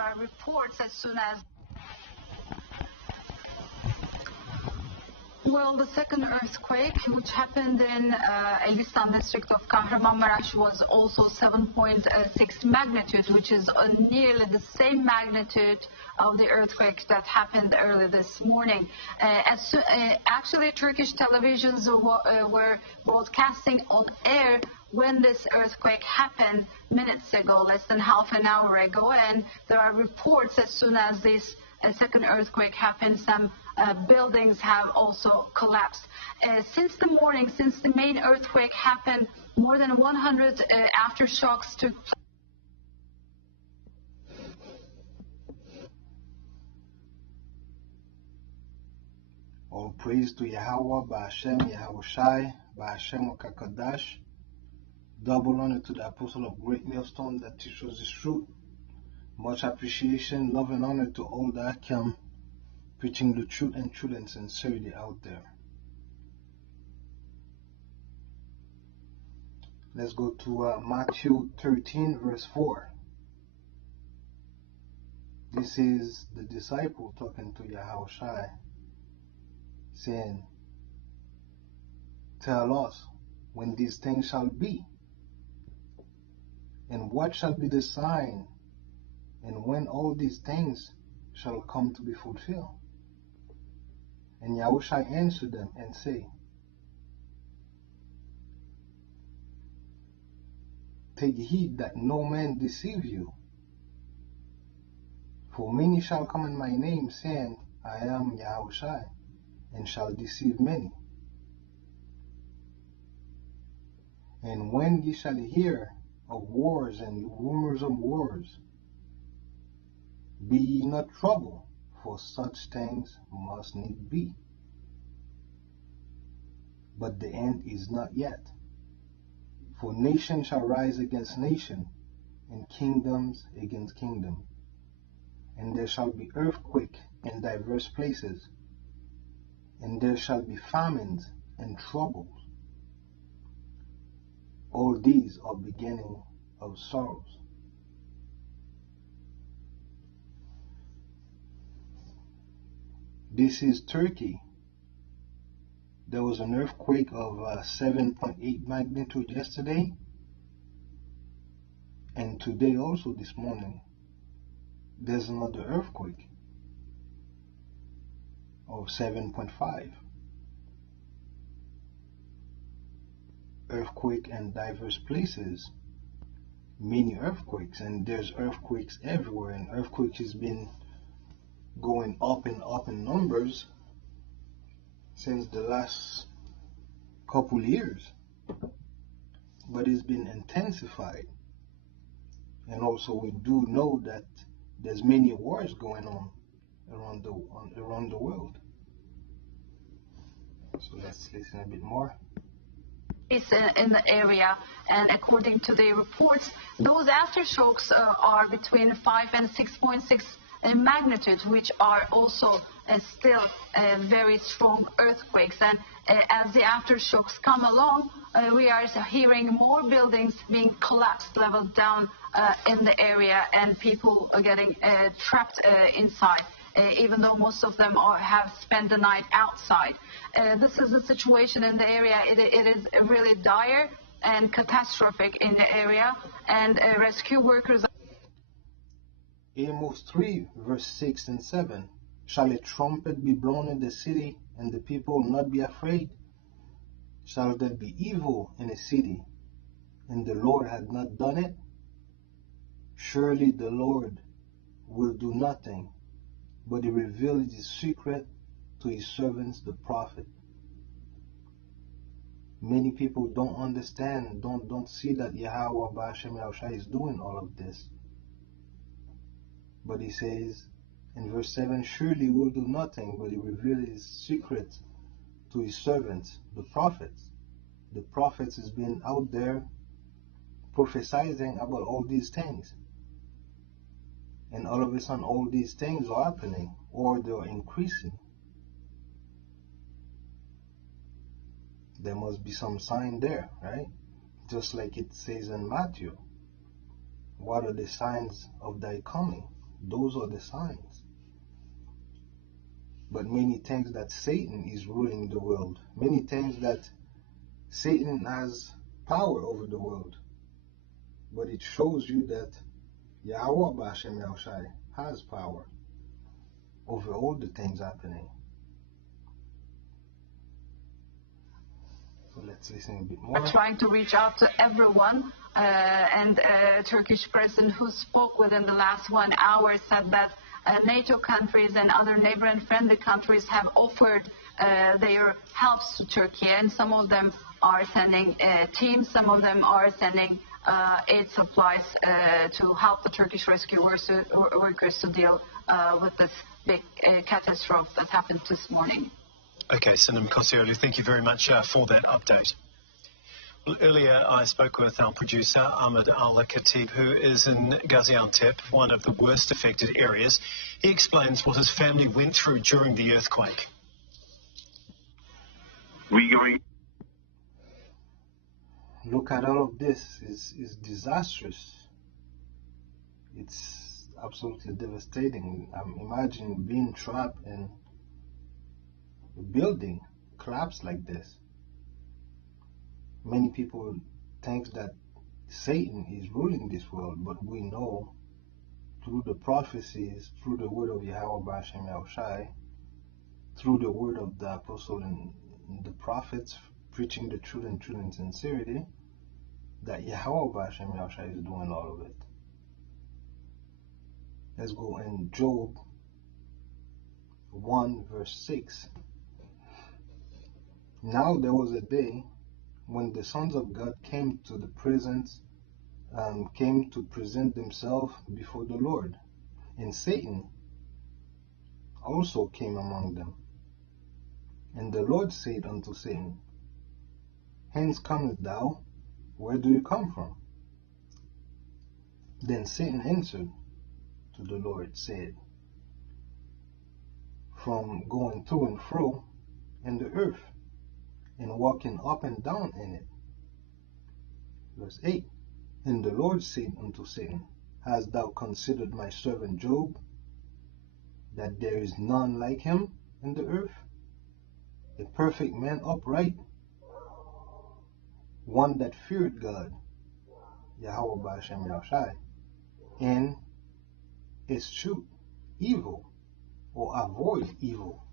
there are reports as soon as the second earthquake, which happened in Elistan district of Kahramanmaraş, was also 7.6 magnitude, which is nearly the same magnitude of the earthquake that happened early this morning. Actually, Turkish televisions were broadcasting on air when this earthquake happened minutes ago, less than half an hour ago, and there are reports as soon as this second earthquake happened, some buildings have also collapsed. Since the morning, since the main earthquake happened, more than 100 aftershocks took place. All praise to Yahweh, Ba'ashem, Yahushai, Ba'ashem, Kakadash. Double honor to the apostle of Great Millstone that teaches this truth. Much appreciation, love, and honor to all the Akim preaching the truth and sincerity out there. Let's go to Matthew 13, verse 4. This is the disciple talking to Yahushai, saying, "Tell us when these things shall be, and what shall be the sign, and when all these things shall come to be fulfilled." And Yahushua answered them and say, "Take heed that no man deceive you. For many shall come in my name, saying, I am Yahushua, and shall deceive many. And when ye shall hear of wars and rumors of wars, be ye not troubled, for such things must need be. But the end is not yet. For nation shall rise against nation, and kingdoms against kingdom. And there shall be earthquake in diverse places, and there shall be famines and troubles. All these are beginning of sorrows." This is Turkey. There was an earthquake of 7.8 magnitude yesterday, and today also this morning there's another earthquake of 7.5. Earthquake in diverse places, many earthquakes, and there's earthquakes everywhere, and earthquakes has been going up and up in numbers since the last couple years, but it's been intensified. And also we do know that there's many wars going on around the world. So let's listen a bit more. In the area, and according to the reports, those aftershocks are between 5 and 6.6 in magnitude, which are also still very strong earthquakes. And as the aftershocks come along, we are hearing more buildings being collapsed, leveled down in the area, and people are getting trapped inside, even though most of them have spent the night outside. This is the situation in the area. It is really dire and catastrophic in the area, and rescue workers. Amos 3, verse 6 and 7. Shall a trumpet be blown in the city, and the people not be afraid? Shall there be evil in a city, and the Lord had not done it? Surely the Lord will do nothing, but he reveals his secret to his servants, the prophet. Many people don't understand, don't see that Yahweh Ba'ashem Yahushua is doing all of this. But he says in verse 7, surely he will do nothing, but he reveals his secret to his servants, the prophets. The prophets has been out there prophesying about all these things. And all of a sudden all these things are happening, or they are increasing. There must be some sign there, right? Just like it says in Matthew. What are the signs of thy coming? Those are the signs. But many things that Satan is ruling the world, many things that Satan has power over the world. But it shows you that Yahweh B'Hashem Yahushai has power over all the things happening. So let's listen a bit more. Trying to reach out to everyone, and a Turkish person who spoke within the last 1 hour said that NATO countries and other neighbor and friendly countries have offered their helps to Turkey, and some of them are sending teams, some of them are sending aid supplies to help the Turkish rescue workers to deal with this big catastrophe that happened this morning. Okay, Sinem Kosiolu, thank you very much for that update. Well, earlier I spoke with our producer, Ahmed Al-Khatib, who is in Gaziantep, one of the worst affected areas. He explains what his family went through during the earthquake. Look at all of this. It's disastrous. It's absolutely devastating. Imagine being trapped in a building collapsed like this. Many people think that Satan is ruling this world, but we know through the prophecies, through the word of Yahweh B'Hashem Yahushai, through the word of the apostle and the prophets preaching the truth in sincerity, that Yahweh B'Hashem Yahushai is doing all of it. Let's go in Job 1 verse 6. Now there was a day when the sons of God came to the presence, came to present themselves before the Lord, and Satan also came among them. And the Lord said unto Satan, Hence comest thou? Where do you come from? Then Satan answered to the Lord, said, From going to and fro in the earth, and walking up and down in it. Verse 8. And the Lord said unto Satan, Hast thou considered my servant Job, that there is none like him in the earth, a perfect man upright, one that feared God, Yahweh B'Hashem Yahushai, and eschew evil, or avoid evil.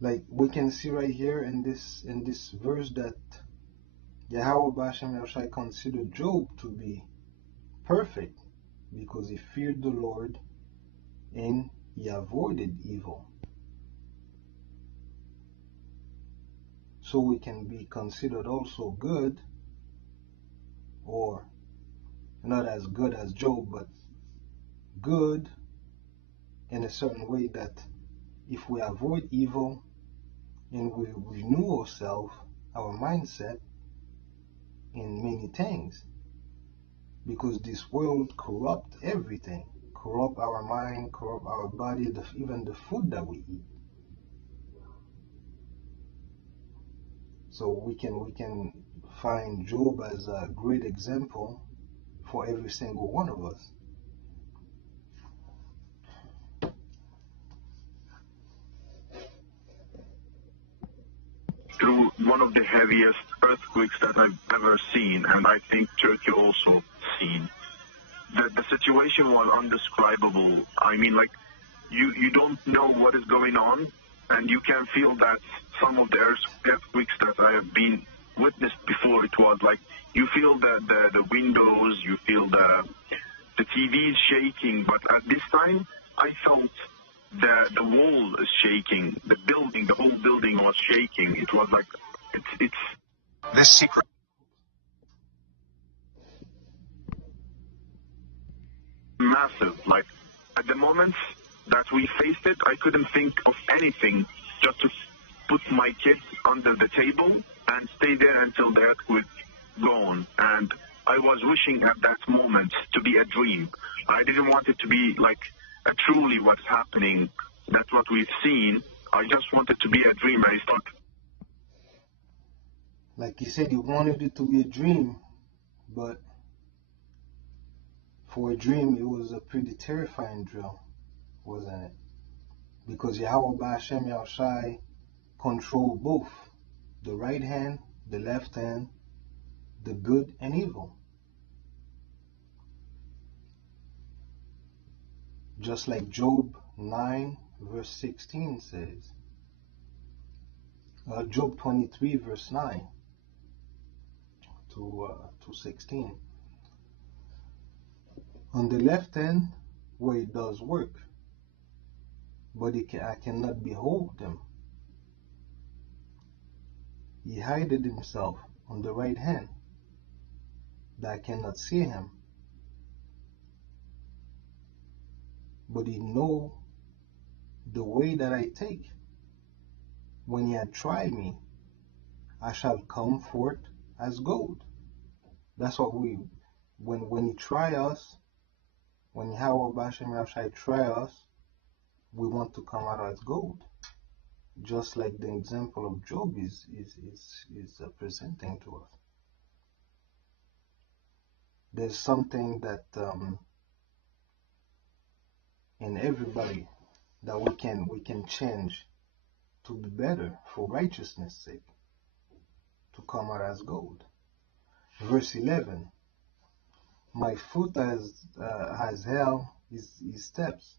Like we can see right here in this verse that Yahweh B'Hashem Yahushai considered Job to be perfect because he feared the Lord and he avoided evil. So we can be considered also good, or not as good as Job, but good in a certain way that if we avoid evil and we renew ourselves, our mindset in many things, because this world corrupt everything, corrupt our mind, corrupt our body, even the food that we eat. So we can find Job as a great example for every single one of us. Through one of the heaviest earthquakes that I've ever seen, and I think Turkey also seen. The situation was undescribable. I mean, like, you don't know what is going on, and you can feel that some of the earthquakes that I have been witnessed before, it was like, you feel the windows, you feel the TV is shaking, but at this time, I felt the wall is shaking, the whole building was shaking. It was like, it's The secret. massive. Like, at the moments that we faced it, I couldn't think of anything, just to put my kids under the table and stay there until the earthquake gone. And I was wishing at that moment to be a dream. I didn't want it to be like truly what's happening. That's what we've seen. I just wanted to be a dream. I thought, like he said, he wanted it to be a dream, but For a dream, it was a pretty terrifying drill, wasn't it? Because Yahweh Ba'Shem Yahushai controlled both the right hand, the left hand, the good and evil. Just like Job 9 verse 16 says, Job 23 verse 9 to 16. On the left hand, where it does work, but I cannot behold him. He hideth himself on the right hand, that I cannot see him. But he know the way that I take. When he had tried me, I shall come forth as gold. That's what when he try us, when Yahweh Ba'Shem Yahushai try us, we want to come out as gold. Just like the example of Job is presenting to us. There's something that in everybody that we can change to be better for righteousness' sake, to come out as gold. Verse 11, my foot has held his steps,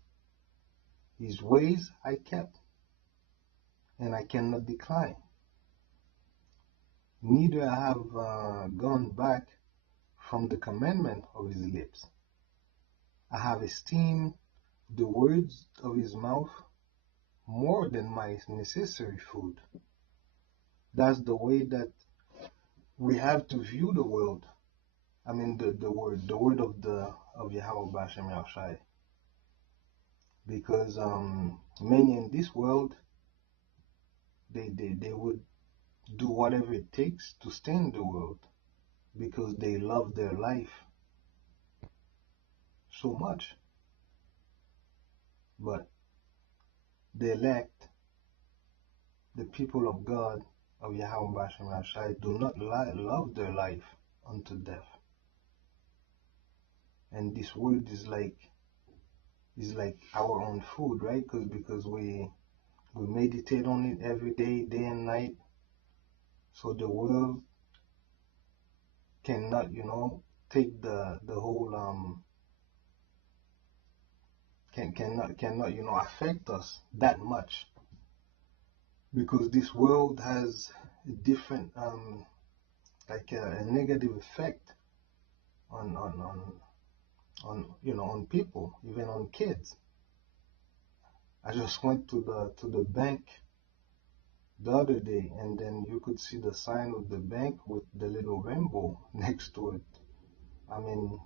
his ways I kept, and I cannot decline. Neither I have gone back from the commandment of his lips. I have esteemed the words of his mouth more than my necessary food. That's the way that we have to view the world. I mean the word of Yahweh Ba'Shem Yahushai. Because many in this world, they would do whatever it takes to stay in the world, because they love their life so much. But the elect, the people of God, of Yahweh Ba'Shem Yahushai, do not love their life unto death. And this word is like our own food, right? Because we meditate on it every day, day and night. So the world cannot, take the whole cannot affect us that much, because this world has a different like a negative effect on people, even on kids. I just went to the bank the other day, and then you could see the sign of the bank with the little rainbow next to it. I mean,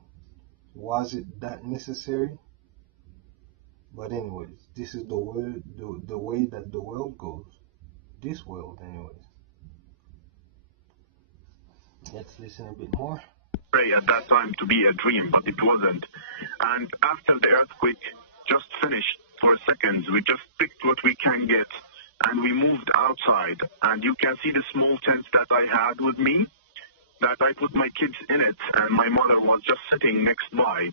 was it that necessary? But anyways, this is the way that the world goes. This world, anyways. Let's listen a bit more. Pray at that time to be a dream, but it wasn't. And after the earthquake just finished for seconds, we just picked what we can get, and we moved outside. And you can see the small tent that I had with me, that I put my kids in it, and my mother was just sitting next by.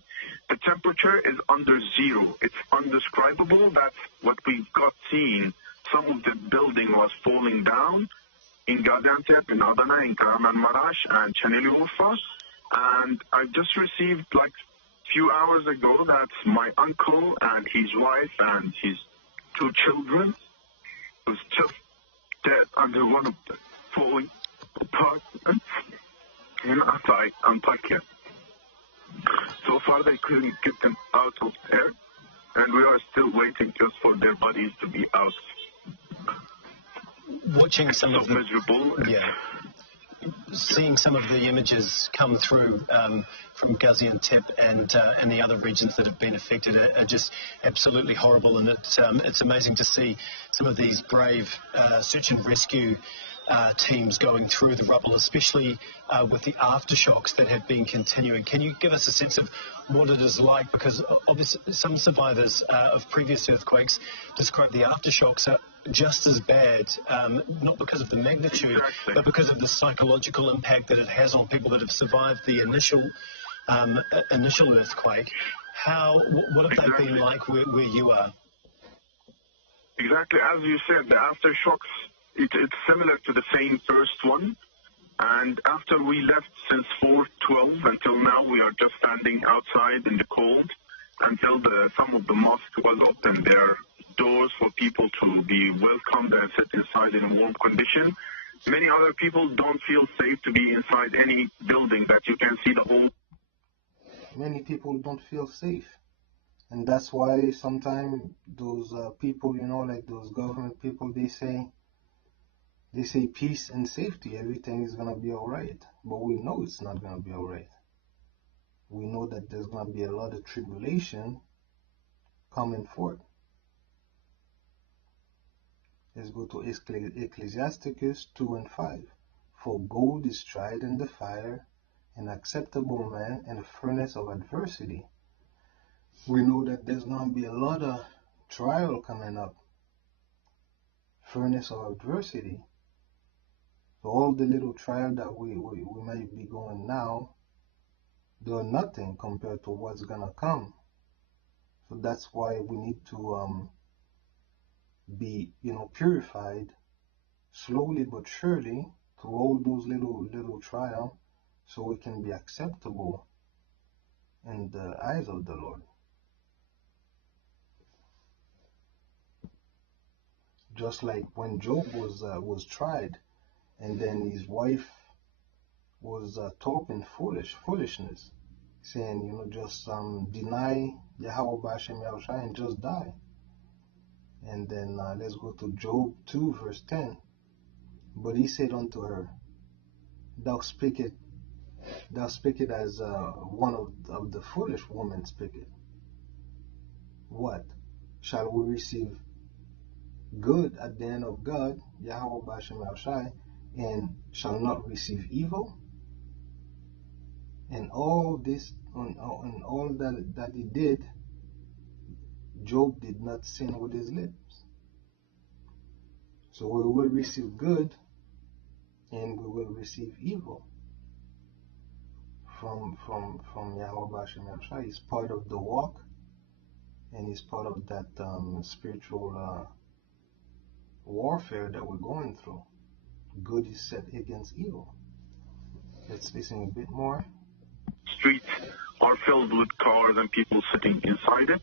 The temperature is under zero. It's undescribable. That's what we got seeing. Some of the building was falling down in Gaziantep, in Adana, in Kahramanmaraş, and Çengelköy'e. And I just received, like, few hours ago, that my uncle and his wife and his 2 children was just dead under one of the falling apartments in Hatay, Antakya. So far, they couldn't get them out of there, and we are still waiting just for their bodies to be out. Watching some of the miserable. Seeing some of the images come through from Gaziantep and the other regions that have been affected are just absolutely horrible, and it's amazing to see some of these brave search and rescue teams going through the rubble, especially with the aftershocks that have been continuing. Can you give us a sense of what it is like? Because obviously some survivors of previous earthquakes describe the aftershocks are just as bad, not because of the magnitude, but because of the psychological impact that it has on people that have survived the initial initial earthquake. What have they been like where you are? Exactly, as you said, the aftershocks, it's similar to the same first one. And after we left since 4/12 until now, we are just standing outside in the cold until some of the mosques was open their doors for people to be welcomed and sit inside in a warm condition. Many other people don't feel safe to be inside any building that you can see the whole. Many people don't feel safe. And that's why sometimes those people, like those government people, they say peace and safety, everything is going to be all right. But we know it's not going to be all right. We know that there's going to be a lot of tribulation coming forth. Let's go to Ecclesiasticus 2:5. For gold is tried in the fire, an acceptable man in the furnace of adversity. We know that there's going to be a lot of trial coming up. Furnace of adversity. So all the little trial that we might be going now, they're nothing compared to what's going to come. So that's why we need to be, purified slowly but surely through all those little trial, so we can be acceptable in the eyes of the Lord. Just like when Job was tried, and then his wife was talking foolishness, saying, just deny Yahweh B'Hashem Yahushai and just die. And then let's go to Job 2 verse 10. But he said unto her, Thou speakest as one of the foolish women speaketh. What? Shall we receive good at the end of God, Yahweh B'Hashem Yahushai, and shall not receive evil? And all this, and all that he did, Job did not sin with his lips. So we will receive good and we will receive evil from Yahweh B'Hashem Yahushai. It's part of the walk, and it's part of that spiritual warfare that we're going through. Good is set against evil. Let's listen a bit more. Streets are filled with cars and people sitting inside it.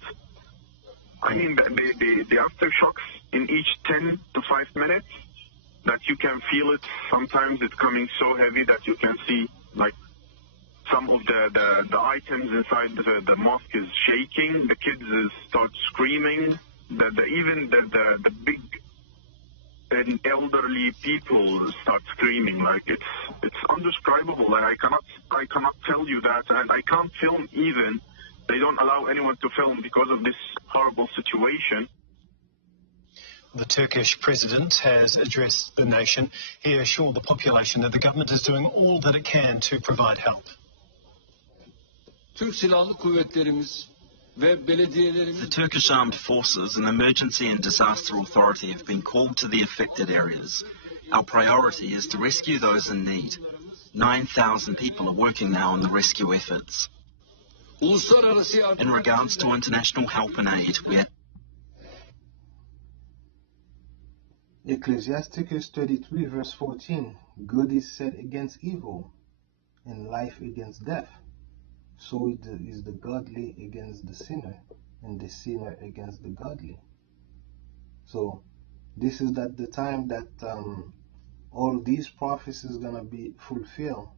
I mean, the aftershocks in each 10 to 5 minutes, that you can feel it. Sometimes it's coming so heavy that you can see, like, some of the items inside the mosque is shaking. The kids start screaming. Even the big and elderly people start screaming. Like, it's undescribable, and I cannot tell you that, and I can't film even. They don't allow anyone to film because of this horrible situation. The Turkish president has addressed the nation. He assured the population that the government is doing all that it can to provide help. Türk Silahlı Kuvvetlerimiz ve belediyelerimiz. The Turkish Armed Forces and Emergency and Disaster Authority have been called to the affected areas. Our priority is to rescue those in need. 9,000 people are working now on the rescue efforts. In regards to international help and aid, we are Ecclesiasticus 33 verse 14. Good is set against evil, and life against death. So is the godly against the sinner, and the sinner against the godly. So this is the time that all these prophecies is gonna be fulfilled.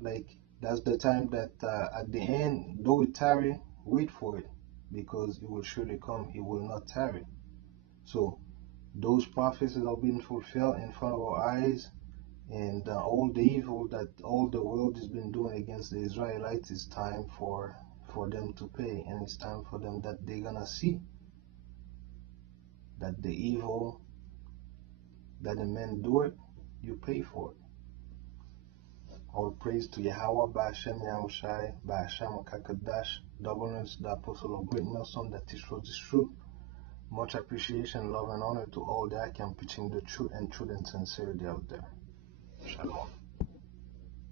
Like, that's the time that at the end, though it tarry, wait for it, because it will surely come. It will not tarry. So those prophecies are being fulfilled in front of our eyes, and all the evil that all the world has been doing against the Israelites, is time for them to pay, and it's time for them that they're gonna see that the evil that the men do it, you pay for it. All praise to Yahweh B'Hashem Yahushai, B'Hashem Kakadash, doubleness, the apostle of greatness, on that is truth. Much appreciation, love, and honor to all that can preaching the truth and sincerity out there. Shalom.